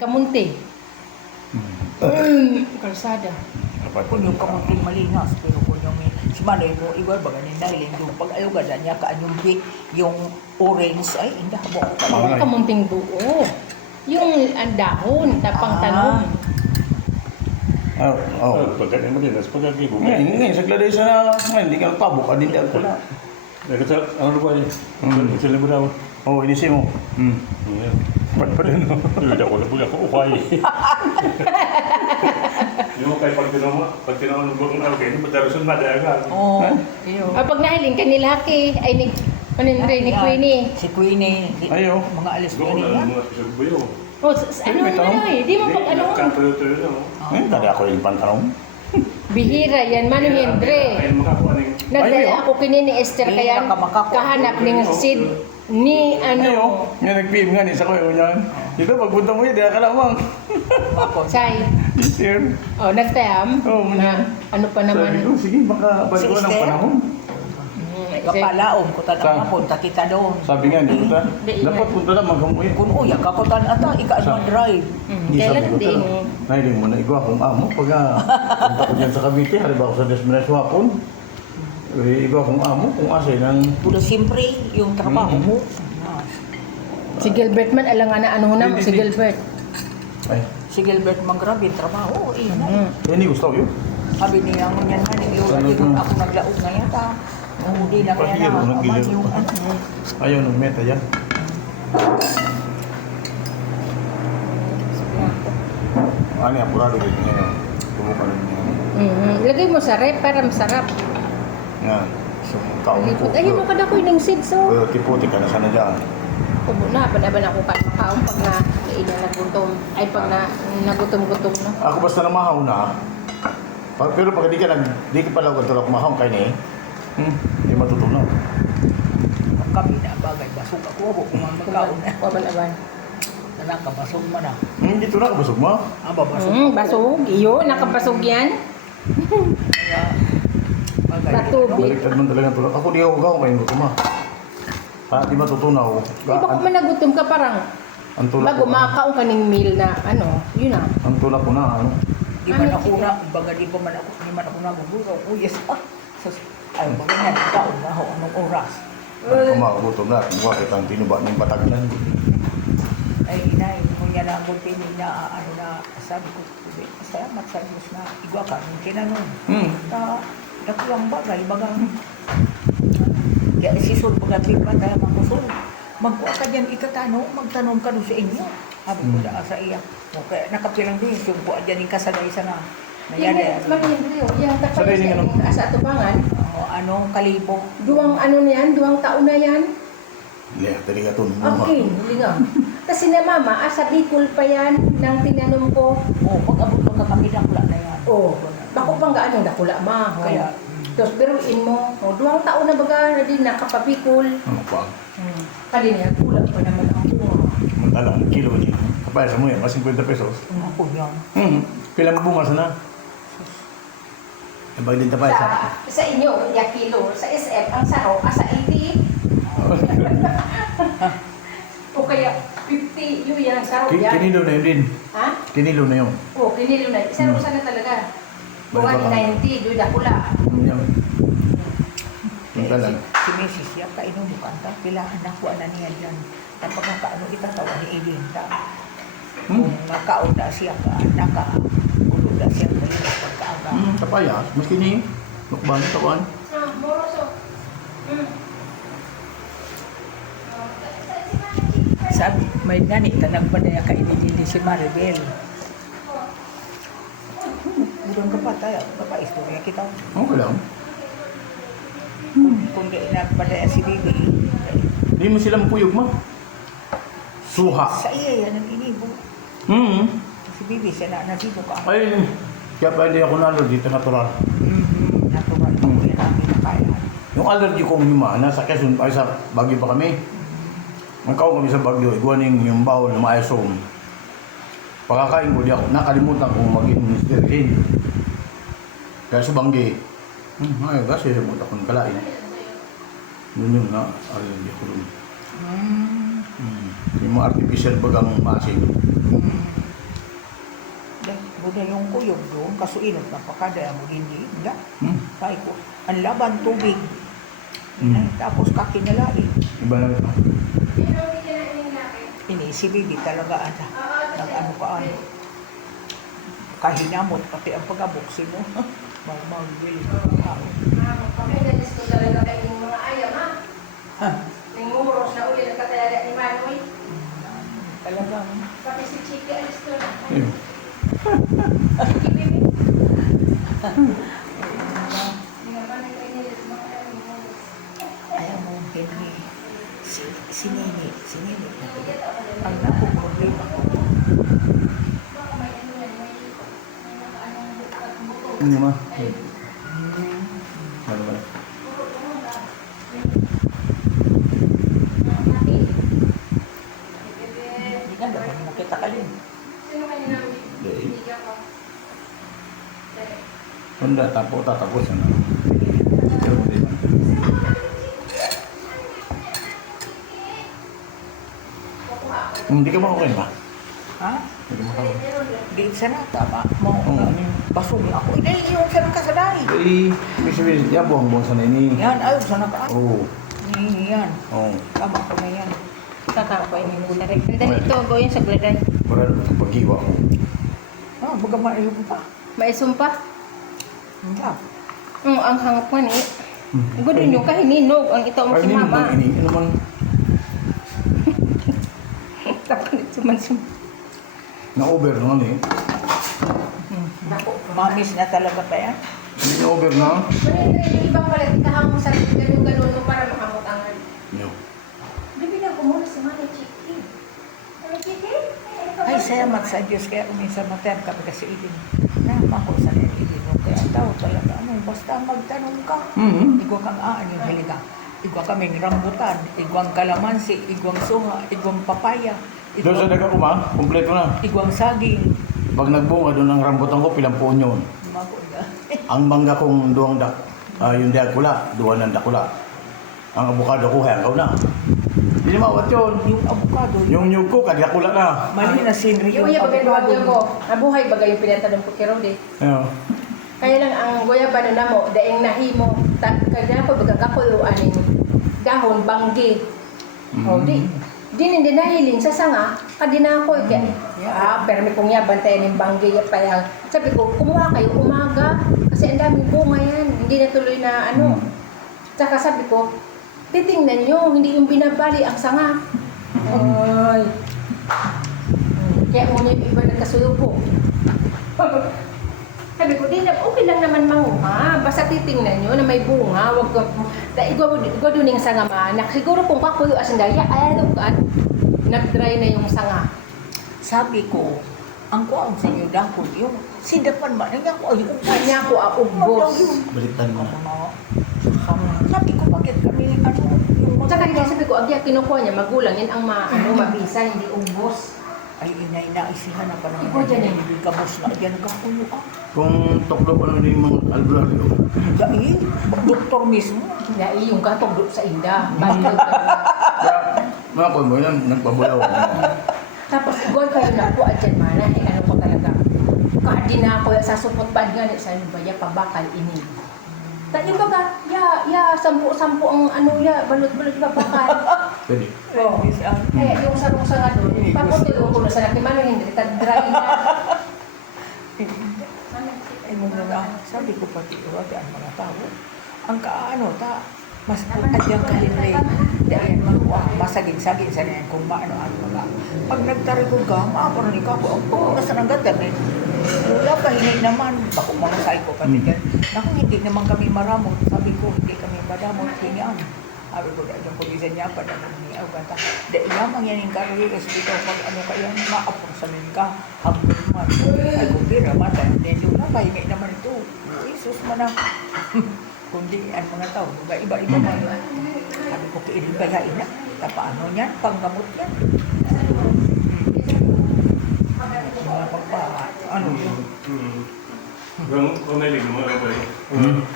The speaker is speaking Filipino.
Kamunti. Kalsada. Kung yung kamunting malinas, pero kung yung si Manay mo, iba ba ganin dahil yung pag-ayaw gada niya, yung orange, ay, hindi mo. Kamunting buo. Yung ang dahon, tapang talong. Pagkain mo din, tapos pagkakibo. Ngayon, sa gladay sa ngayon, hindi ka nagpabok, hindi ako na. Ano ba yun? Sila mo daw. Oo, inisi mo. Ba't pa rin, no? Hindi ako nabuya ko, ukay. Yung kay pag tinawa ng buong araw kayo, madarasun madayagan. Oo, iyo. Pag nahiling ka ni Lucky, ay ni Queenie. Si Queenie. Ayo. Mga alis ko Doon na niya. lang mga pisag buyo. Oh, ano eh, di mo pag ano. Kanto-tuyo na, no? Tadi ako yung pantanong. Bihira yan, Manu Hendre. Ayun makakuha ng... Nagdala ako kini ni Esther Hindi kaya nakamakakuha. kahanap ng Sid ni Ayo, yung nag-PM nga ni sa kuya niyan. Dito, pagpunta mo yun, di ka lamang. Say. Sir. Oh, nagtayam. Oh, Na ano pa Sabi ko, naman. sige, baka balik ko ng Sister? panahon. Kapalaom ko Sa- tanong punta kita doon. Sabi nga, di punta. Di, Dapat punta na maghamuy. Kung uya ka ko tan ata, ikaano drive. Kailan din. Nahiling mo na ikaw akong amo. Pag punta ko dyan sa Cavite, haliba ako sa Desmenes Wapon. Iba akong amo, kung asay ng... Puro siyempre, yung trabaho mo. Si Gilbert man alang nga na ano na Hindi, si hindi. Gilbert. Ay, Si Gilbert Mangrabe, trabaho. hindi gusto yun. Sabi niya mo niyan man, yung yung ako naglaog na yata. Hindi lang Pati yan yun, na nagilid. yung ano. Ayaw nung meta yan. Ano yan, purado din niya. Tumuka rin niya. Lagay mo sa rep para masarap. Yan. Sumutaw mo po. Lipot. Ayun mo kada ko yung seeds so. Tiputi ka na sana dyan. Kubo na, panaban ako ka makaon pag na kailan nagutom. Ay pag na nagutom-gutom na. Ako basta namahaw na. Pero pag di ka pala tulak mahaw kayo ni, hindi matutunaw. Kami na bagay, basog ako. Abo, kung magkaon na. Waban-aban. Nakabasog man na. Dito na, kabusog mo. Aba, basog. Basog. Iyo, nakabasog yan. Kaya, bagay. Sa tubig. Baliktad man talaga tulak. Ako di ako gaw kayo gutom ha. Di matutunaw. Di ba kung nagutom ka parang Ang tulak bago ko. makakaon ka ng meal na ano, yun na. Ang tulak ko na, ano. Di man ako na, baga di man ako naguguro. Yes, ay, baga niya, kaon na ako, anong oras. Ang kumagutom na. Kung bakit ang tinuba ng patagnan. Ay, inay, kung yan ang bunti niya, ano na, sabi ko, salamat sa Diyos na, igwa ka, nung tinanong. Naku ang bagay, bagang, kaya sisod pagkatid pa tayo makusol. Magkuha ka dyan itatanong, magtanong ka doon sa inyo. Sabi ko na sa iya. Okay, nakapilang din, yung kuha dyan yung kasanay sa na. Nayari, Yung Sabay ni ano? asa tubangan. anong kalibo. Duwang ano na yan, duwang taon na yan. Lihat tadi ka tunong Okay, hindi nga. Kasi na mama, asa Bicol pa yan, nang tinanong ko. Pag-abot ko kami dakula na yan. Bako pang gaano dakula ma. Kaya, Tapos biruin mo, duwang taon na baga na din nakapabikol. Ano pa? Kanina, kulang pa naman ang bunga. Mantala, kilo niya. Kapaya sa mo yan, mas 50 pesos. ako yan. Pila mo bunga sana? Ibag din tapay sa... Sa inyo, ya kilo. Sa SM, ang saro, asa 80. O kaya 50, yun yan, saro yan. Kinilo na yun din. Ha? Kinilo na yun. O, kinilo na. Saro sana talaga. Buwan ni 90, doon dakula. Yan. Mantala. Si Mrs. yan, kainom mo kanta, pila anak ko na niya dyan. Tapos kaano itatawa ni Elinta. Kung nakaon na siya ka, naka-ulog na siya kayo pagkaaga. Tapaya, maski ni Lukban, tawan. Moroso. Sabi, may nani, tanang ba na ka inilili si Maribel. Budong ka pa tayo, istorya kita. Okay lang. Kung di nagpadaya si Bibi, Hindi mo sila mapuyog mo. Suha. sa iya yan ang inibo. Si Bibi, siya na nasibo ka. Ay, kaya pa hindi ako nalo dito natural. Natural pa ko yan namin na kaya. Yung allergy kong himana sa Quezon, ay sa Baguio pa kami. Magkaw kami sa Baguio, iguaning yung bawal na maayosong. Pagkakain ko, di ako nakalimutan kung maging Mr. King. Kaya sa Banggi, ay, kasi remote akong kalain. Yun yung na, allergy ko rin. Yung mga artificial bagang masin. Buda yung kuyog doon, kasuinot na pakada mo hindi. Nga, sabi ko, ang laban tubig. Ay, tapos kakinalain. Iba na ito. Si Bibi talaga nag-ano ka ano. Kahinamot, pati ang pagkabuksin mo. Mag-willing ng tao. Pagkagalis ko talaga kayo yung mga ayam, ha? Ha? Nanguros na uli nagkatalaga ni Manoy. Talagang, Pati si Chiki, alis ko na. Ayun. Chiki, baby. eh, Hindi nga ba nagkainilis mga ayam? ayaw mo, Henry, si Nini, ang nakuproblema ko. Baka may ano yan, may nakaanong bukat buto. Ano ma? Ay, Ano ba? mati. Hindi nga, dapat makita ka din. Sino kayo namin? Hindi. Hindi ako. Hindi, tatapos na. Pero hindi man. Hindi ka ba okay ba? Ha? Hindi ka makawin. Di sana, tama mo. Oo. Basong ako. Hindi, yung sana ka sa dahi. Eh, ibig sabihin, yan buwang-buwang sa nini. Yan, ayaw, sana ka. Oo. Yan, Oo. tama ko na yan. Kakapoy ni Mula Rek. Dali ito, goyin sa gladay. Para pag-iwa ko. Ah, baga maayo ko pa. Maisumpa. Hindi. Ang hangap man eh. Gudin yung kahininog. Ang ito ang Ay, si nini, mama. ini. Ano man? Tapalit sumansum. Na-over naman eh. Mamis na talaga pa yan. Hindi na-over na. Manila yung ibang palit kahang sa ganun-ganun para makamot ang Yo. Bibigyan ko muna si Mami Chiki. Mami Chiki? Ay, salamat sa Diyos. Kaya uminsan mater kami kasi idin. Naman ko sa idin mo. Kaya ang tao talaga, ano, basta magtanong ka. Igwa kang yung hiliga. Igwa kaming rambutan, igwang kalamansi, igwang suha, igwang papaya, Doon sa daga kuma, kumpleto na. igwang saging. Pag nagbunga doon ang rambutan ko, pilang puon yun. Magoda. Ang mangga kong duwang yung dakula, duwan ng dakula. Ang abukado ko, hanggaw na. Hindi mawat yun. Yung avocado, Yung nyug ko, kadakula na. mali na sinri Yung yung iya pagkabago ko. avocado. Nabuhay bagay yung pinatadong ko kiro di. Ayun. Kaya lang ang guyaba na mo, daing nahimo. Kaya ko baga kakuluan yung dahon, banggi. O di. Hindi nahiling sa sanga, kadina ko. Pero may kung yaban tayo ng banggi. Kaya sabi ko, kumuha kayo umaga. Kasi ang daming bunga yan. Hindi na tuloy na ano. Tsaka sabi ko, titingnan nyo, hindi yung binabali ang sanga. Ay. Kaya muna yung iba nagkasuyupo. Sabi ko, di na, okay lang naman manguha. Basta titingnan nyo na may bunga. Wag ko, igwa doon yung sanga maanak. Siguro kung kakuyo as daya, ayaw ka. Nag-dry na yung sanga. Sabi ko, ang kuang sa inyo dahon, yung sindapan man, ang ko, yung Kanya ko ang ubos. Baliktad mo na. Sabi ko, bakit kami, ano, yung Tsaka hindi, sabi ko, agya kinukuha niya, magulang yan ang mabisa, hindi ubos. ay inay na isihan na pa ng Ikaw dyan eh. hindi kabos na yan nagkakulo ah. Kung tuklo pa naman yung mga albularyo, Dahil, doktor mismo. Kaya yung katong doon sa inda. Baliw ka na. kaya mga mo yan, nagpabulaw. Tapos igol kayo na po at dyan mana, ano ko talaga. Kaadi na ako sa supot pa gani sa baya pabakal ini. Tayo ba ka? Sampu ang ano balot-balot ba bakal. Pwede. Oh. Eh yung sarong sa nga doon, paputulong ko na sa nakimano hindi dry na. Ay mo na sabi ko pati wag ang mga tao. Ang kaano ta mas adyang kahinay. Dahil magwa masagin-sagin sa niyan kung maano mga. Pag nagtarigog ka, maapon ni ka ko. Oh, nasa nang ganda ni. Wala kahinay naman. Bako mga ko pati dyan. Naku, hindi naman kami maramot. Sabi ko, hindi kami madamot. Hingaan. Sabi ko, dahil ko bisan niya pa naman niya. Gata. Dahil lamang yan yung karari. Kasi dito, pag ano kaya, maapon sa min ka. Hambol man. Ay, kung pira, mata. Dahil yung napahingay naman ito. Isus man ang kundi ang mga tao. Iba-iba man. Sabi ko, kailibayain na. Paano yan? Panggamot yan. Mga pagpa, ano yun? Kung nailig mo, ano ba yun?